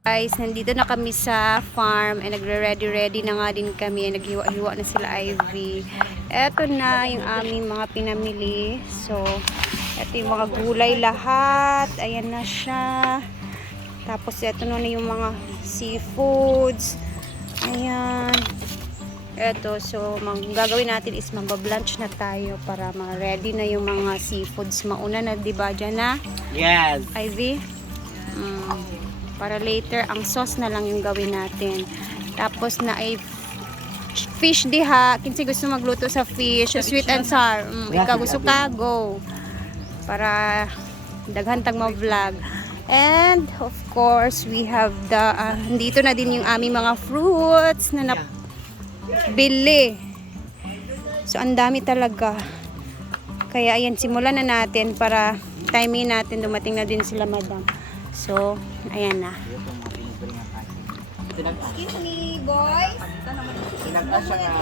Guys, nandito na kami sa farm ay nagre-ready na nga din kami. Naghiwa-hiwa na sila Ivy. Eto na yung aming mga pinamili. So, eto yung mga gulay lahat. Ayan na siya. Tapos eto na yung mga seafoods. Ayan. Eto, so gagawin natin is magbablanch na tayo para ma-ready na yung mga seafoods. Mauna na, diba dyan na? Yes. Ivy? Para later, ang sauce na lang yung gawin natin. Tapos na ay fish diha. Kinsi gusto magluto sa fish. Sweet and sour. Ikaw gusto ka, go. Para daghan tag ma-vlog. And, of course, we have the, dito na din yung aming mga fruits na nabili. So, ang dami talaga. Kaya, ayan, simulan na natin para timing natin. Dumating na din sila, madam. So, ayan na. Excuse me, boy. Sinagda siya nga.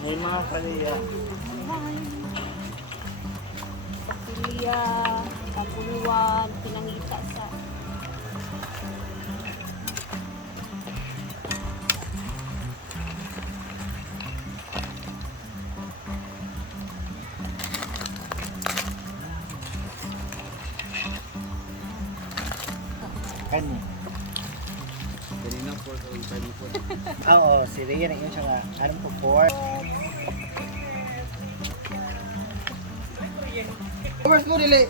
May mga paliya. Pagpiliya, pagpuluwan, pinangita sa Ano? Oo, si Rhea na yun siya nga. Alam ko, pork. Followers mo, Dili.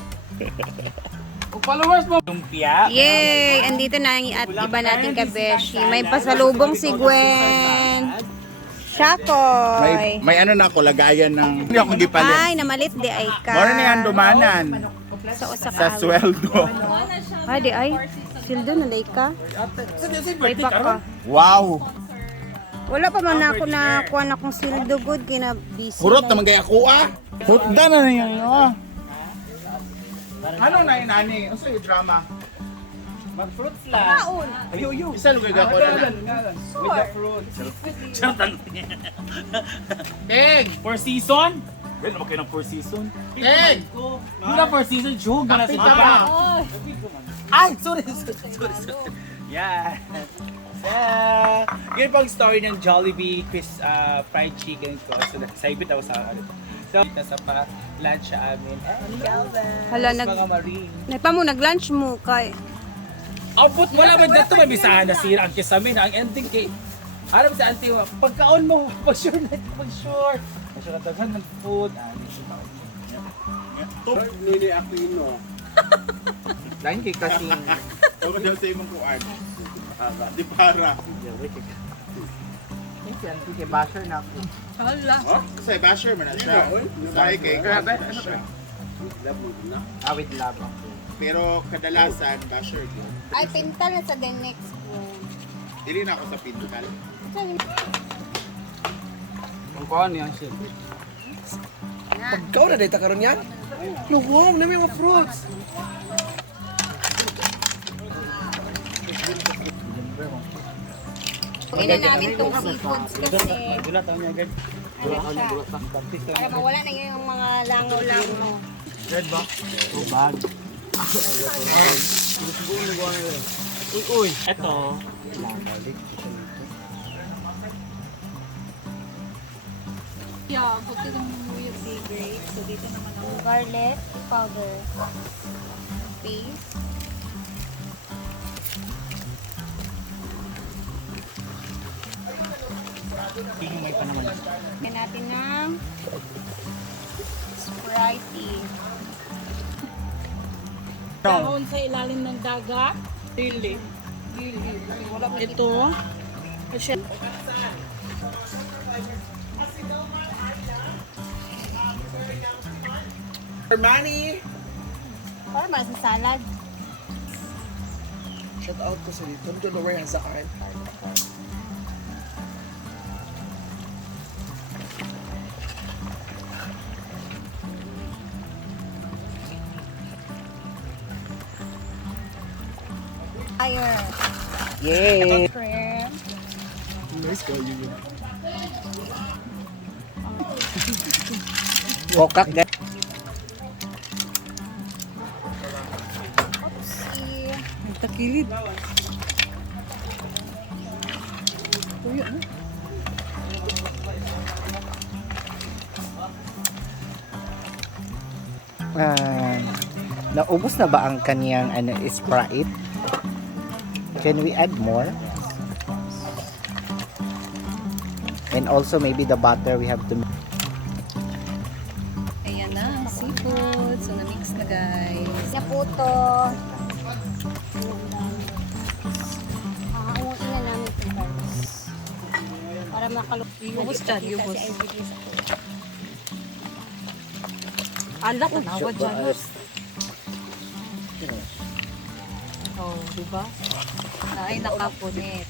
Followers mo. Lumpia. yay! Andito na ang iba natin kabeshi. May pasalubong si Gwen. Shakoy. May ano na ako, lagayan ng... Hindi ako gipalit. Ay, namalit di ay ka. Mora na yan, dumanan. Sa usak Sa sweldo. Ay, di ay. Sildo na day ka. Ay pa ka. Wow! Wala pa man ako na kuha na kong sildo good. Kina busy. Hurot naman kaya ako Hutda na yan. Ano na yun, Ani? Ano sa'yo drama? Mag-fruits lang. Ayo. Isa lugay ako na. With the fruits. Chartan. Egg! For season? Well, naman kayo ng for season. Egg! Wala for season, jug na sa Kapit baba. ka. Ay, sorry. Yeah. Yun po ang story ng Jollibee fried chicken ko. So, nagsibit ako sa ano. So, nasa pa-lunch sa amin. Hala, Mga marine. nag-lunch mo kay. Output wala man dito may bisahan na sira ang kisame na ang ending kay alam sa auntie mo pagkaon mo pag-sure na pag-sure na daghan ng food Top nili ako ino. lain kay kasing Ako daw sa imong kuan. Di para. si auntie kay basher na ako Oh, sa basher man na siya. Sa kay Grabe. with love Pero kadalasan basher yun. Ay, pintal na sa the next one. Dili na ako sa pintal. ang kuan yan siya Ikaw na dito karon yan? No, wow, na may mga fruits. Pagin na namin tong seafoods kasi gulat ang niya agad para mawala na yung mga langaw-langaw. red ba bag uy eto Yeah, pati ng yung big grape. So, dito naman ang Garlic powder. Paste. may pa naman Lagyan natin ng Sprite. dahon sa ilalim ng dagat. Dili. Ito. Kasi, Hermione! Para mas sa salad. Shout out ko sa dito. Don't know where yan sa akin. Fire. Yay! Shrimp. Nice guy yun. Kokak, guys. Oopsie. Takilid. Naubos na ba ang kaniyang Sprite? Can we add more? And also maybe the butter we have to. Ayan na, ang seafood. So, na-mix na guys. Sa puto. Uuwi na namin ito guys. Para makalupin. Yubos dyan, yubos. Alak na nawad dyan. Oh, diba? Ay, nakapunit.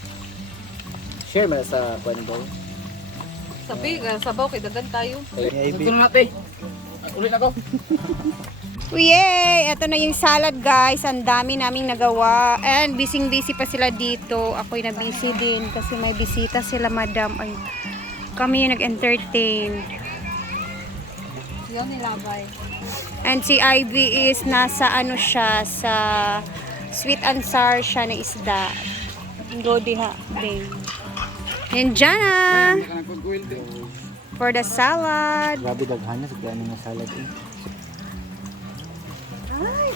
Share mo na sa kwento. Sabi, sabaw, kay dagan tayo. Maybe. Ulit ako. Yay! Ito na yung salad guys. Ang dami naming nagawa. And busy pa sila dito. Ako'y na busy din kasi may bisita sila madam. Ay, kami yung nag-entertain. Yan nilabay. And si Ivy is nasa ano siya, sa sweet and sour siya na isda. Go diha, babe. And Jana! For the salad. Grabe daghan na sa plano ng salad eh. Ay!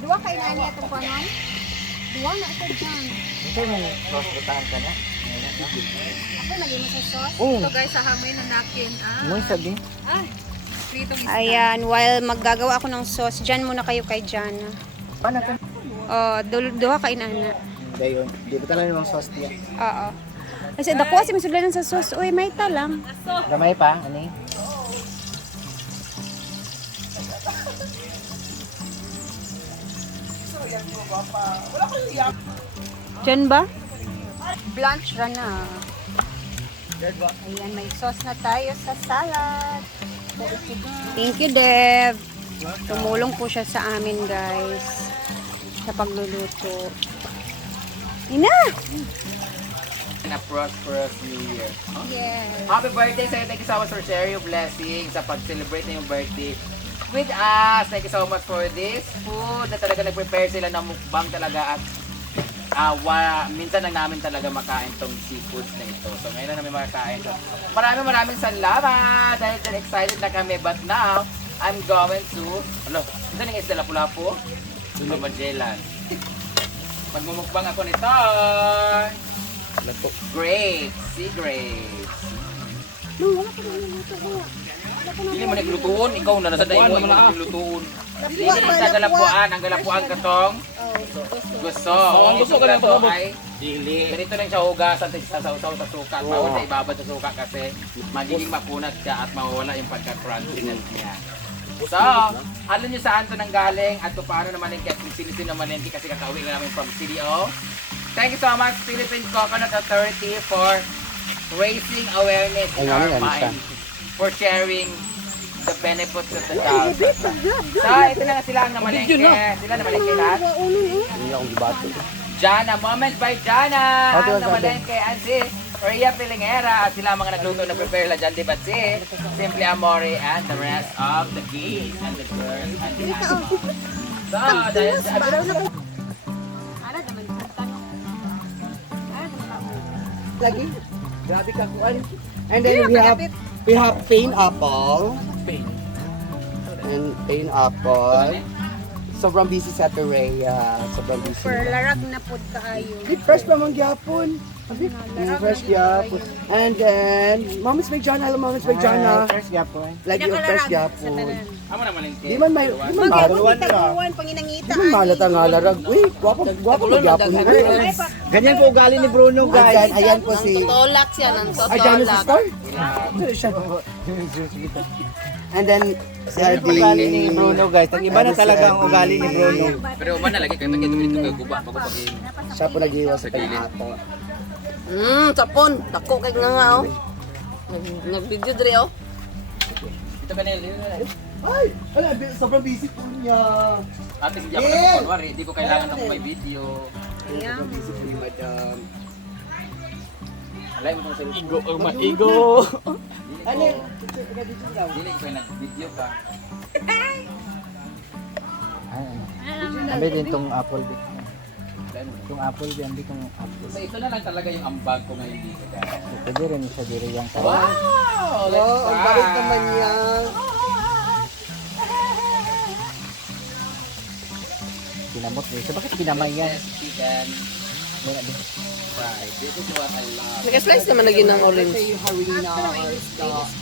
Dua kay nani atong panon? Dua na ito dyan. Hindi mo sauce butaan ka na. Ako lagi mo sa sauce. Oh, Ito guys, sa hangin na nakin. mo sabi. Ay, pritong isda. Ayan, while maggagawa ako ng sauce, dyan muna kayo kay Jana. Paano ka? Oh, duha kay nana. Dayon, di ba talaga namang sauce diya? Oo. Kasi dako kasi masudlanan sa sauce. Uy, may lang. Gamay pa, ano eh? Dyan ba? Blanch ra na. Ayan, may sauce na tayo sa salad. Thank you, Dev. Tumulong po siya sa amin, guys. Sa pagluluto. Ina! A prosperous New Year. Yes. Happy birthday sa'yo. Thank you so much for sharing your blessings sa pag-celebrate na yung birthday with us. Thank you so much for this food na talaga nag-prepare sila ng mukbang talaga at minsan lang namin talaga makain tong seafoods na ito. So ngayon na namin makakain. So, maraming salamat dahil excited na kami. But now, I'm going to... Alo, ito yung isda lapu-lapu. Dulo Magellan. Magmumukbang ako nito. Grapes, sea grapes. Hindi mo naglutuon, ikaw na nasa dayo mo naglutuon. Hindi sa galapuan, ang galapuan katong gusto. Ang gusto ka lang ito ay dili. Ganito lang siya hugasan sa sausaw sa suka. Bawal sa ibabad sa suka kasi magiging mapunat siya at mawawala yung pagka-crunchiness niya. So, alam niyo saan ito nanggaling at kung paano naman yung sinisin naman yung kasi kakauwi namin from CDO. Thank you so much Philippine Coconut Authority for raising awareness in our mind, for sharing the benefits of the child. So, ito na nga sila ang namalengke. Sila namalengke lahat. Hindi akong gibato. Jana, Moments by Jana! Ang namalengke ang si Rhea Pilingera at sila ang mga nagluto na prepare la Jan Dibatsi, Simply Amore, and the rest of the kids and the girls and the adults. So, dahil sa Lagi. Grabe ka kuan. And then we have pineapple. And pineapple. Sobrang busy sa Terea. Sobrang busy. For larag na po kaayo. Di fresh pa mang gyapon. Fresh gyapon. And then Moments by Jana, hello Moments by Jana. First yapon. Lagi yung fresh gyapon. amo namalengke. Di man malat. Taguan, panginangita. Di man malat ang alarag. Uy, gwapo magyapon. Ganyan po ugali ni Bruno, guys. Ayan po si Tolak siya ng Ay, Jana sister? And then si Ganyan po ugali ni Bruno, guys. Ang iba na talaga ang ugali ni Bruno. Pero man nalagi kay magito dito kay guba bago pag siya po nag-iwas sa pineapple. Sapon. Dako kay nga oh. Nag-video dre oh. Ito kanil. Ay, sobrang busy po niya. Ate hindi ako nagkunwari, di ko kailangan ng may video. Yum. Basically, madam. Alay mo itong sa Igo, maigo. Ano? Dito lang. Dili ko nag-video ka. Ambil din tong apple bit. Alay mo. Tong apple din, ambil tong apple. So ito na lang talaga yung ambag ko ngayon dito guys. Pwede rin siya diri yang Wow! Let's Oh, ang bait naman try! niya. Pinamot niya. So bakit pinamay yan? Chicken May ano? fried. This is what I love. Naka-slice naman lagi ng orange. Say how really na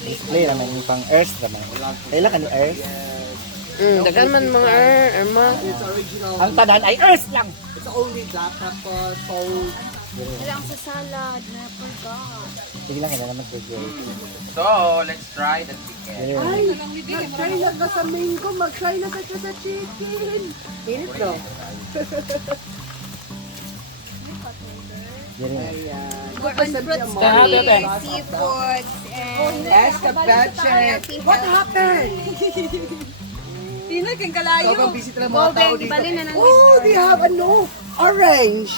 Display naman yung pang earth naman. Kailan ka ni earth? Dagan man mga Irma. It's original. Ang tanan ay earth lang! It's only black pepper, salt. Lang sa salad, na forgot. Sige lang, kailangan mag-review. So, let's try the chicken. Ay, mag-try na ka sa mango, mag-try na ka sa chicken. Init no? We're on fruits, seafoods, and Escabeche. What happened? Sobrang busy talaga mga tao dito. Oh, they have ano? Orange.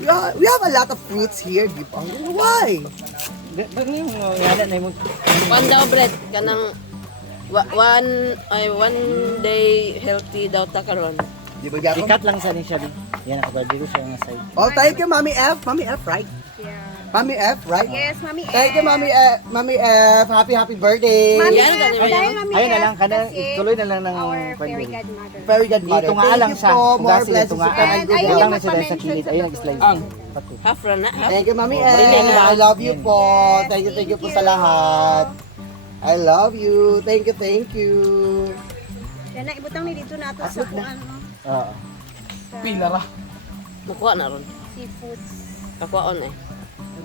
We have a lot of fruits here, di ba? Why? Doon yung yada na yung... One daw bread kanang one day healthy daw ta karon. Di ba gyapon? Ikat lang sa siya din. Yan, nakapwede ko siya yung side. Oh, thank you, Mami F. Mami F, right? Yeah. Mami F, right? Yes, Mami F. Thank you, Mami F. Mami F. Happy birthday. Mami Yan, F, ganun ba dahil yan? Mami Ayun na F lang, kada kasi ituloy na lang ng our very pandemic. godmother. Very good mother. Dito nga Thank lang you siya. po. Kung More dahil sila blessings tunga. to come and And good ayun, Yung lang health. na sila sa kilid. Ayun, nag-slide. Pato. Half run na. Half. Thank you, Mami F. Rin yan, I love you po. Yes, Thank thank you po you. sa lahat. I love you. Thank you. Yan na, ibutang ni dito na ito sa kuan, no? Oo. Pila ra. Nakuha na ron. Seafoods. Nakuha on eh.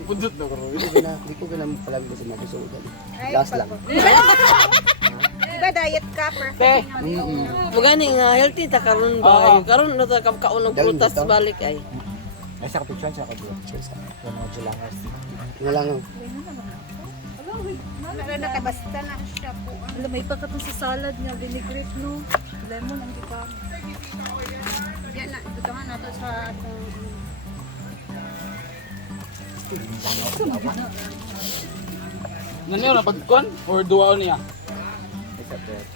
Pundot na ko. Hindi ko ganang palagi kasi magsusudan. Ay, Last lang. Diba diet ka? Perfect. Mugani nga healthy ta karon ba? Karon na ta kaon og Galing prutas dito. balik ay. Ay, sa kapitsuan siya kabuhat. Yung mga julangers. Nga lang. Wala na kay basta na siya po. Alam, may pagkatong sa salad niya, vinaigrette no. Lemon ang kita. Yan na, ibutang na ito sa atong... Nanyo na pagkon or duwa niya. Isa bread.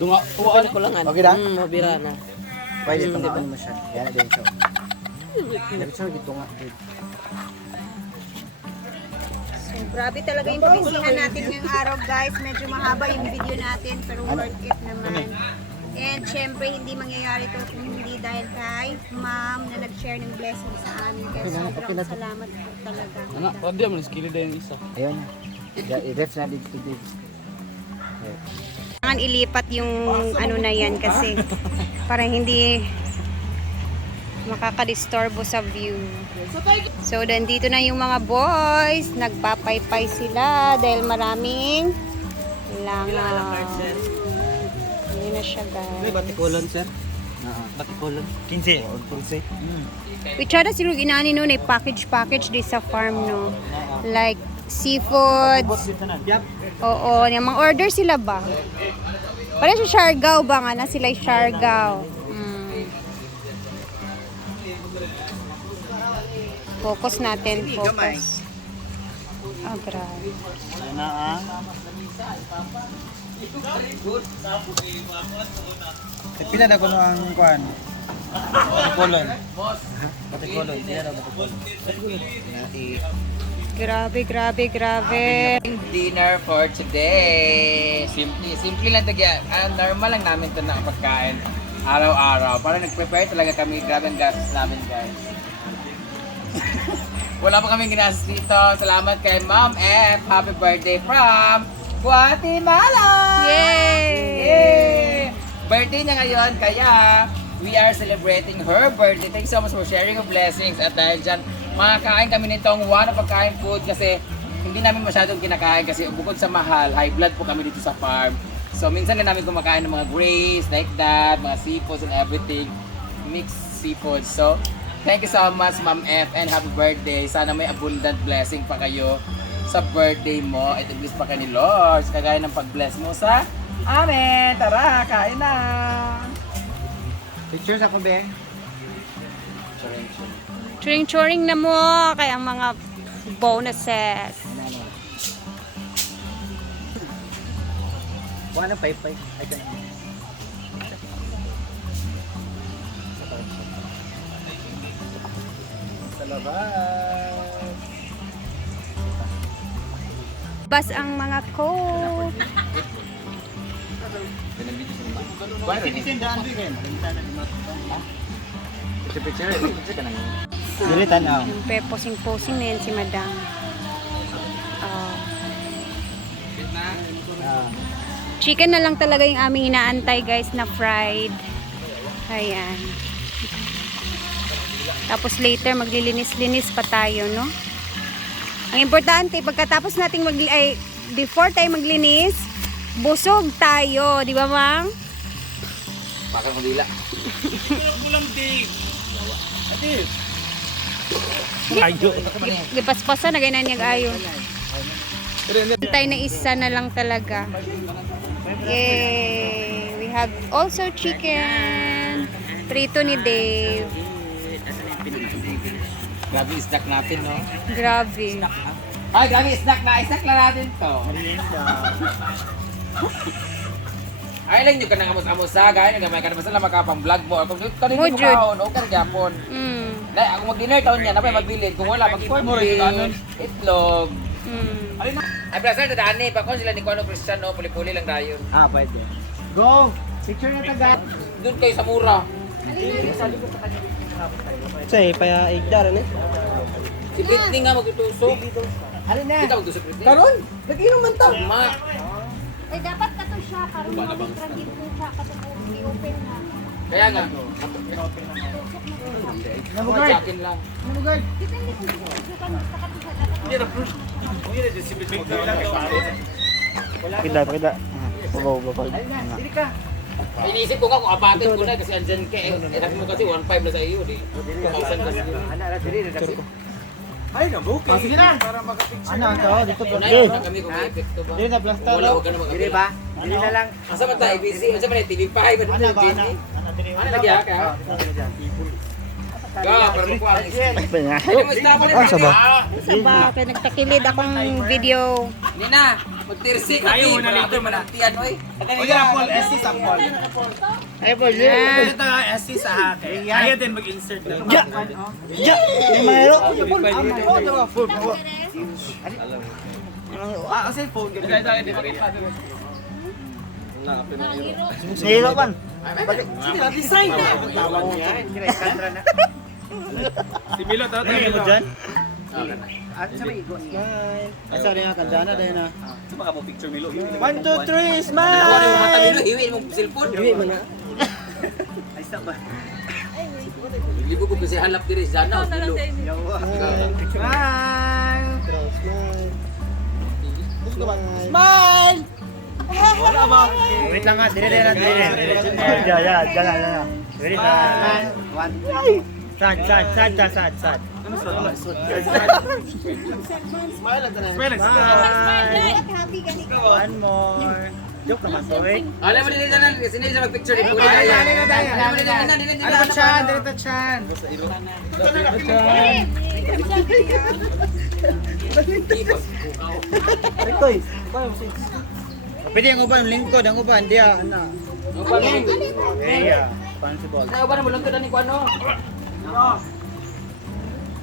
Dunga tuwa Ano ko lang an. Okay na? Mabira na. Pwede Mm, tungaan mo siya. Yan na din siya. Pero siya, dito nga. So, grabe talaga yung pabisihan natin ngayong araw, guys. Medyo mahaba yung video natin, pero worth it naman. And syempre, hindi mangyayari to kung hindi dahil kay ma'am na nag-share ng blessing sa amin. Kaya sobrang salamat po talaga. Ana, pwede mo skilled din isa. Ayun. I-ref na dito dito. Kailangan ilipat yung ano na yan kasi para hindi makakadisturbo sa view. So, dito na yung mga boys. Nagpapaypay sila dahil maraming langaw. Yun na siya, guys. Batikolon, sir? Batikolon. 15. 15. Pichada siguro ginani no, package di sa farm, no? Like, seafood. Oo, yung mga order sila ba? Parang sa Siargao ba nga na sila Siargao. Focus natin, focus. Ah, grabe. Pila na kuno ang kuan? Batikolon. Batikolon. Pila na batikolon. Grabe. Dinner for today. Simple lang tagay. Normal lang namin 'to na pagkain araw-araw. Para nag-prepare talaga kami. Grabe ang gastos namin, guys. Wala pa kaming ginastos dito. Salamat kay Mom F. Happy birthday from Guatemala! Yay! Birthday niya ngayon, kaya we are celebrating her birthday. Thank you so much for sharing your blessings. At dahil dyan, makakain kami nitong one of a kind food kasi hindi namin masyadong kinakain kasi bukod sa mahal, high blood po kami dito sa farm. So minsan na namin kumakain ng mga grays like that, mga seafoods and everything, mixed seafood. So thank you so much, Ma'am F, and happy birthday. Sana may abundant blessing pa kayo sa birthday mo. At bless pa kayo ni Lord. Kagaya ng pag-bless mo sa Amen! Tara, kain na! Pictures ako, be. Churing-churing na mo kay ang mga bonuses. Buka ng pay-pay. Ay, ganun. Sa labas. Bas ang mga coke. Dili tanaw. Siyempre, posing-posing na yan si Madam. Chicken na lang talaga yung aming inaantay guys na fried. Ayan. Tapos later maglilinis-linis pa tayo, no? Ang importante, pagkatapos nating before tayo maglinis, busog tayo, di ba, Mang? Bakang kundila. Ayo. Gipaspasan na ganyan yung ayo. Tayo na isa na lang talaga. Yay! We have also chicken. Prito ni Dave. Grabe snack natin, no? Grabe. Ay, grabe snack na. Snack na natin to. Ay lang nyo ka nang amos-amosa, gaya nga may kanabasa na makapang-vlog mo. Kung kanina mo Mujud. kaon, o kargyapon. Dahil Ako mag-dinner taon niya, napay magbilid. Kung wala, mag-cornbread, itlog. Ay, brasal, tadaan pa kung sila ni Kuano Cristiano, puli-puli lang dayon. Ah, pwede. Go! Picture na taga. Doon kayo sa mura. Say, paya igdar na. Si Britney nga mag-utusok. Ano na? Kita mag-utusok Britney. Karon, naginom man ta. Ma, Ay, dapat kato siya. Karoon mo tragit ko siya. Kato i-open na. kaya nga. Namugard. Sa akin lang. Namugard. Depende kung gusto ka sa dapat. Pakita. Babaw. Dili ka. Iniisip ko nga kung apatin ko na kasi andyan ka eh. Sabi mo kasi 1.5 na sa iyo. 2,000 kasi yun. Ana ra dili na kasi. Ay, nabuki. Sige na. Ano to? Dito ba? Tunay, na kami kung may epekto ba. Dili na plaster. Wala, huwag ka na mag-abila. Dili ba? Dili na lang. Asa man tayo, ABC? Asa man tayo, TV5? Ano ba? Ano lagi ka? Ka, para mo ko ang Ay, mo stop ulit. Sa ba? Kaya nagtakilid akong video. Nina, magtirsi ka. Ayaw mo na later manantian, oy. Oy, Apple, SC sa Apple. Ay, po. Ito nga, SC sa hati. Ayaw din mag-insert na. Ja. May mahero. Ah, kasi phone. Nahiro man. Design na. Tawag niya. Si Milo, tawag Ano Milo. mo dyan? At sa may igos. Ay, sorry nga, kandana dahil na. Ito baka mo picture Milo. 1, 2, 3, Ano mo mata smile! nilo, hiwiin mo cellphone. Iwi mo na. Ay, stop ba? Libo ko kasi halap diri sa Ikaw na. na lang sa inyo. Smile! Smile! Wala ba? Wait lang nga, dire. Diyan. Ready na. One. Sad. Smile lang tanan. One more. Joke naman to eh. Alam mo nila na, kasi nila mag-picture dito. Ano ba Chan? Dito Chan. Rikoy. Pwede ang uban, lingkod, ang uban, diya, ana. Yeah, responsible. Ano ba na mo lang ni ko ano?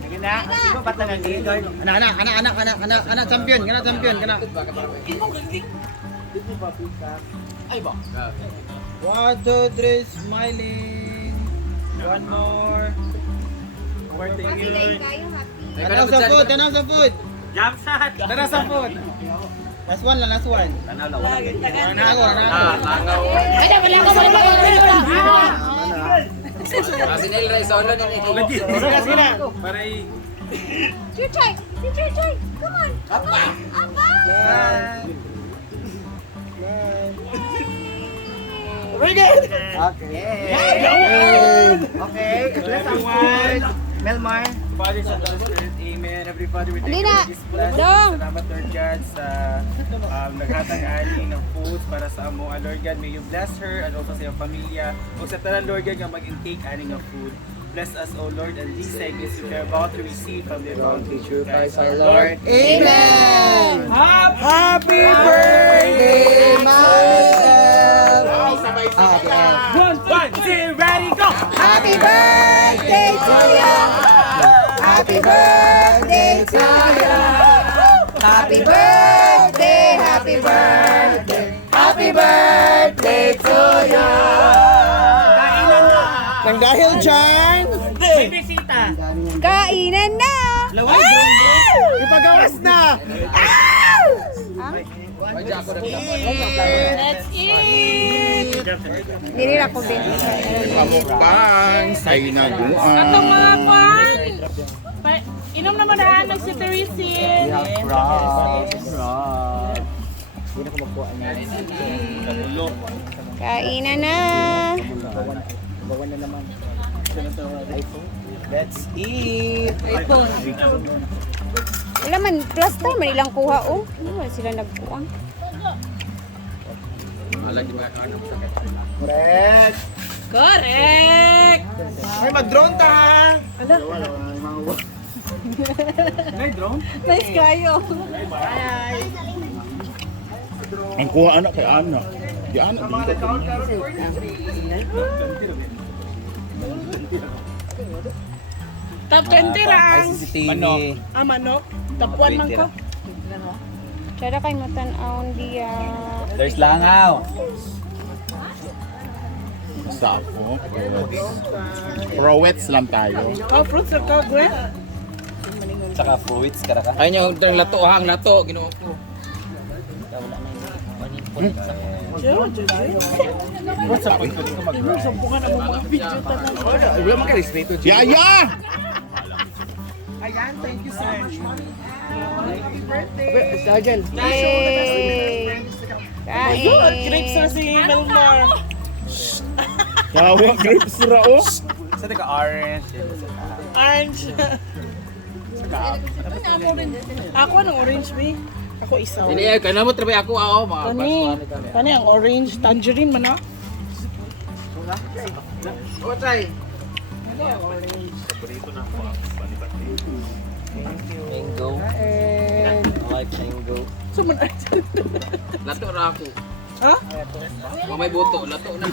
Nagina, sino ba tanang dito? Ana, champion, kana. Ay ba? 1, 2, 3, smiling. One more. Tanaw sa food. Jump shot. Tara sa phone. Last one. Nanago. Kasi nila rin solo na ni. Sige na. Para Chuchay! Si Chuchay! Come on! Apa? Okay. Okay. Let's have food. Melmar. Bali sa email. Amen. Everybody, we Hindi thank you na. for this blessing. Dong. Salamat, Lord God, sa naghatag ani ng food para sa amo. Lord God, may you bless her and also sa iyong pamilya. O sa tanan, Lord God, nga mag-intake ani ng food. Bless us, O Lord, and these things we are about to receive from the bounty of Christ our Lord. Amen! Happy birthday, Ma'am! One, two, ready, go! Happy birthday to you! Happy birthday to you! Happy birthday, happy birthday, happy birthday to you! Nang dahil dyan, Kainan na! ipagawas na! Dili na ko din. Bang! Sa'yo na doon. Mga kwan! Inom naman na ng si Teresin. Kainan na! Let's eat! Wala man, plus time man ilang kuha oh. Wala sila nagkuha. Correct! Correct! Ay, mag-drone ta ha! May drone? Nice kayo. Ang kuha anak kay anak. Di anak dito. Top 20 lang. Manok. Manok. Top 1 man ko. Tsada kay matan-aon diya. There's langaw. Sa ako. Prowets lang tayo. Oh, fruits are ko, Gwen. Saka fruits ka ka. Ay nyo, ang lato, hang lato, ginoo ko. What's up? Ito ko mag-drone. Sampungan ang mga video tanan. Wala makarespeto. Yaya! Ayan, thank you so much. Sergeant, Yay! Ayun, Kain! grapes na si Melmar. Tawa grapes ra oh. Sa taga orange. Orange. Ako anong orange, be? Ako isa. Dili, kaya mo trabay ako, ako, mga Kani, kani ang orange, tangerine man na. Mango. Kain. I like mango. Suman Lato ra ako. Ha? Kung may buto, lato na.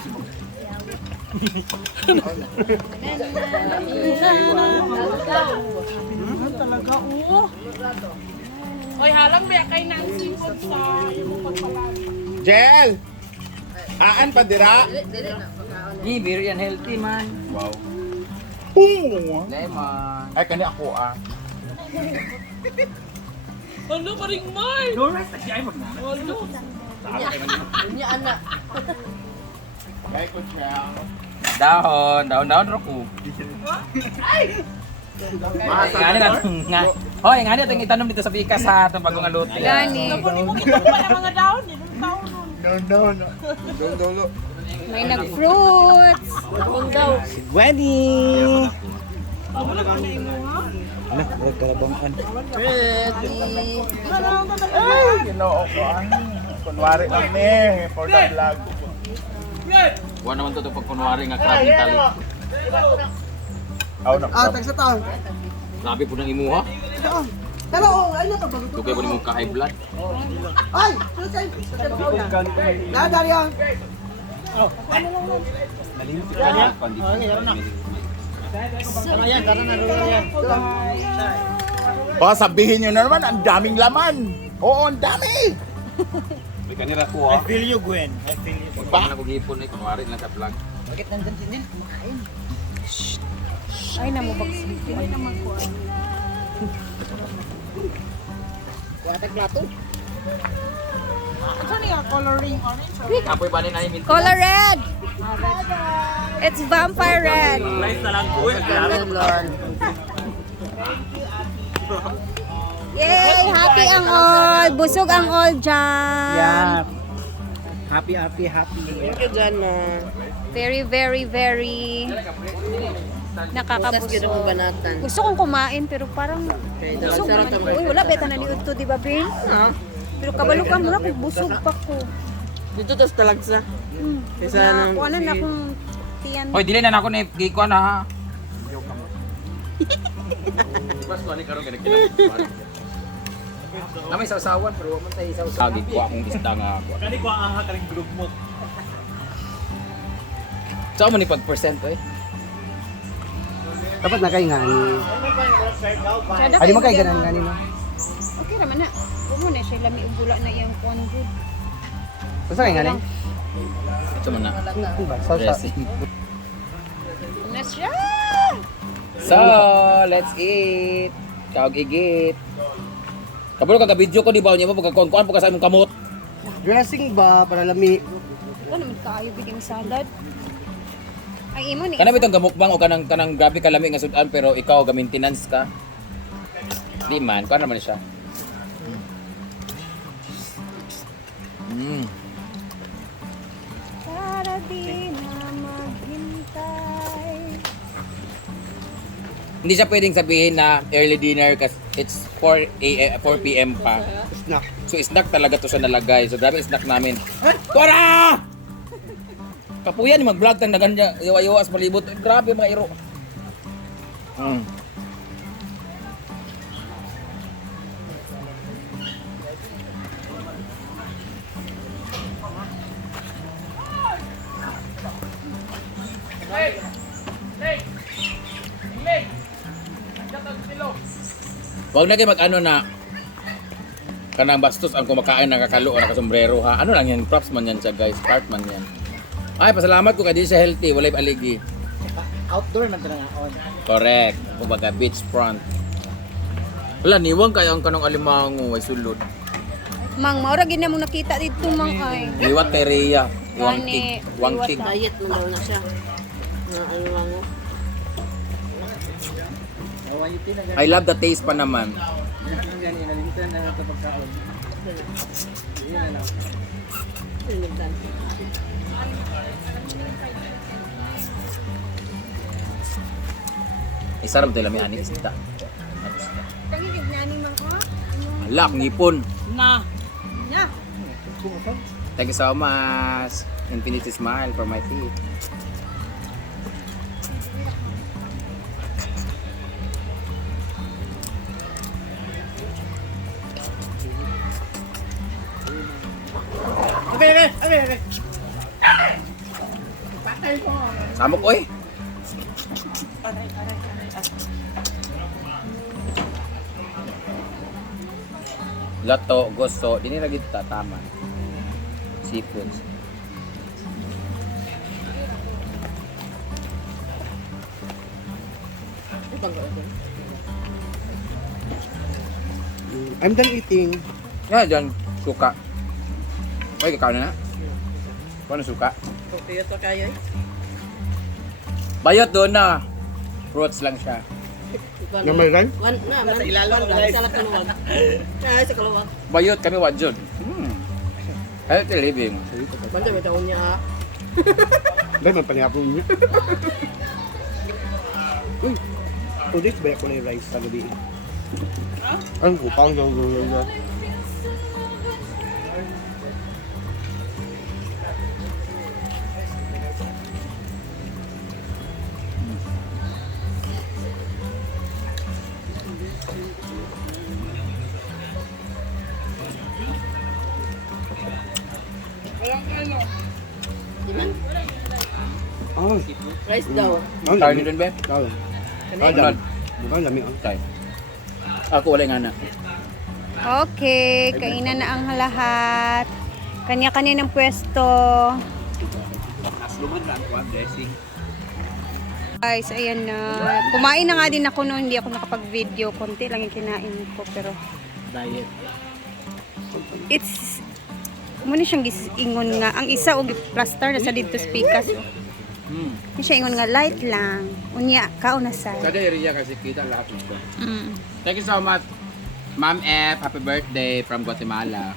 Talaga, oo. Hoy, halang ba kay na ang seafood sa yung pagpalagi. Jel! Aan pa dira? Ni, very unhealthy man. Wow. Boom! Lemon. Ay kani ako ah. Ano pa rin, Mark? Doras, ay mo na. Ano? Nya anak. Kay ko siya. Dahon ra ko. Ngani na nga. Hoy, ngani atong itanom dito sa bikas ha, atong bagong aluti. Gani. Tapos mo kita pa ang mga dahon, yung dahon nun. No. May nag-fruits. Akong daw. Gwenny! Wala ka na imo, ha? Anak, huwag kalabangan. Ay, ginoo ko. Kunwari lang ni for the vlog. Wa naman to pag kunwari nga krabing tali. Aw na. tagsa taon. Grabe po nang imuha. Pero, ano to? Dugay po ni mo ka high blood. Ay! Daryan! Baka sabihin nyo na naman, ang daming laman. Oo, ang dami. May kanira ko ah. I feel you, Gwen. I feel you. Ba na ko gipon ay kunwari lang sa vlog. Ay, namubagsik. Ay, naman ko. Ano niya, coloring orange? Apoy ba ni na imin? Color red! It's vampire red. Nice na lang po. Yay! Happy ang all! Busog ang all dyan! Yeah. Happy. Thank you, Jana. Very, very, very Butas Nakakabusog. yun ang banatan. Gusto kong kumain pero parang Kaya busog sarap naman. naman. Uy, wala beta na niud to, di ba, Brin? Pero kabalo ka muna kung busog pa ko. Dito tas talagsa. Kaysa nang... Kuha na akong tiyan. Hoy, dili na ako ni Giko na ha. Mas ko ani karon ganag na may sausawan pero man tayo sausawan. Lagi ko akong isda nga ako. Kani ko ang kaning group mo. Saan mo ni pag-percent eh? Dapat na kayo nga ni. Sada Ay, di mo kayo ganan nga ni no? Okay naman na. Huwag mo na siya lami ubula na iyang kondo. Basta kayo nga ni? Ito mo na. Ano ba? Sausa. Dressing. Na siya! So, let's eat. Kawag igit. Kabalo ka video ko di ba niya mo pagkakuan po ka sa imong kamot. Dressing ba para lami? Ito naman kaayo bigyan salad. Ay, imo ni. Kana bitong gamukbang o kanang grabe kalami nga sudan pero ikaw ga maintenance ka. Di man, kuan naman siya. Para di na maghintay. Hindi siya pwedeng sabihin na early dinner kasi it's 4 p.m. pa. Snack. So snack talaga to siya nalagay. So grabe snack namin. Kuara! Kapuyan ni mag-vlog tang naganya yawa-yawas malibot. Grabe mga iro. Huwag na kayo mag-ano na kanang bastos ang kumakain nakakalo o nakasombrero ha. Ano lang yan, props man yan siya guys, part man yan. Ay, pasalamat ko kaya di siya healthy, walay aligi. Outdoor man talaga on. Correct. Kumbaga beach front. Wala, niwang kaya ang kanong alimango ay sulod. Mang, maura gid na mo nakita dito mang ay. Liwat tereya. Gani, Wangtig. liwat Diet mo daw na siya. Na ano lang mo. I love the taste pa naman. Isarap tayo lami ani isda. Kangigid na ni mang ha? Alak, ngipon. Na. Na. Thank you so much. Infinity smile for my teeth. Okay. Samok oy. Lato, gusto, dini lagi tama. Seafoods. I'm done eating. Ya, jangan suka. Oy, kakain na. Paano suka? Kaya to kayo eh. Bayot doon na. Fruits lang siya. Naman lang? Wan na man. Sa ilalim lang sa kaluwag. Kaya sa kaluwag. Bayot kami wadjod. Healthy living. Banda may taon niya ha. Dahil man pangyapong niya. Uy, ulit ba ko na yung rice sa gabi? Ang kupang na. Di man? Oh, Rice daw. ang Karni lami. doon ba? Oh, Arnold. ang lami. Okay. Ako wala nga na. Okay, kainan na ang lahat. Kanya-kanya ng pwesto. Guys, ayan na. Kumain na nga din ako noon, hindi ako nakapag-video. Konti lang yung kinain ko, pero Diet. it's muna siyang ingon nga. Ang isa og plaster na sa dito speakers. Hindi siya ingon nga light lang. Unya, kauna sa. Kada area kasi kita lahat ito. Mm. Thank you so much. Ma'am F, happy birthday from Guatemala.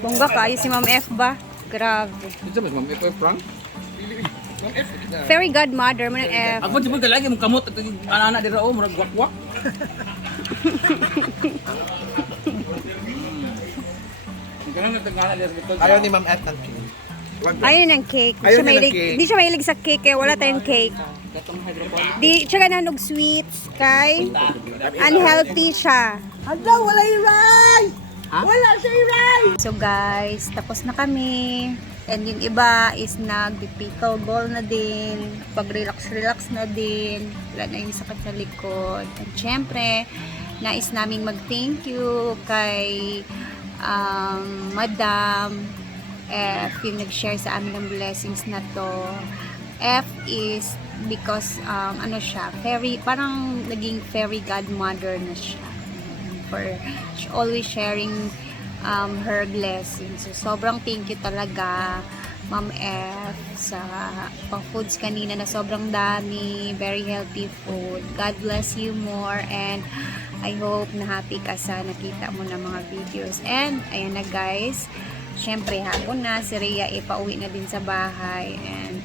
Bongga kayo si Ma'am F ba? Grabe. Ito mas Ma'am F, Frank. Very godmother mo ng F. Ako di mo lagi mong kamot at anak dira oh murag wakwak. Ganun ang tagana dira sa Ayaw ni Ma'am F ng cake. Ayun ang cake. Ayaw niya ng cake. Di siya mahilig sa cake kaya wala tayong cake. Di siya ganun og sweets kay unhealthy siya. Hala, wala yung rice! Wala siya yung rice! So guys, tapos na kami. And yung iba is nag-pickle ball na din. Pag-relax na din. Wala na yung sakit sa likod. At syempre, nais naming mag-thank you kay Madam F yung nag-share sa amin ng blessings na to. F is because ano siya, parang naging fairy godmother na siya. For always sharing her blessings. So, sobrang thank you talaga, Ma'am F, sa pang-foods kanina na sobrang dami, very healthy food. God bless you more and I hope na happy ka sa nakita mo na mga videos. And, ayan na guys, syempre hapon na, si Rhea ipauwi na din sa bahay and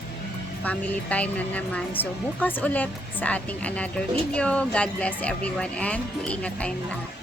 family time na naman. So, bukas ulit sa ating another video. God bless everyone and mag-ingat tayong lahat.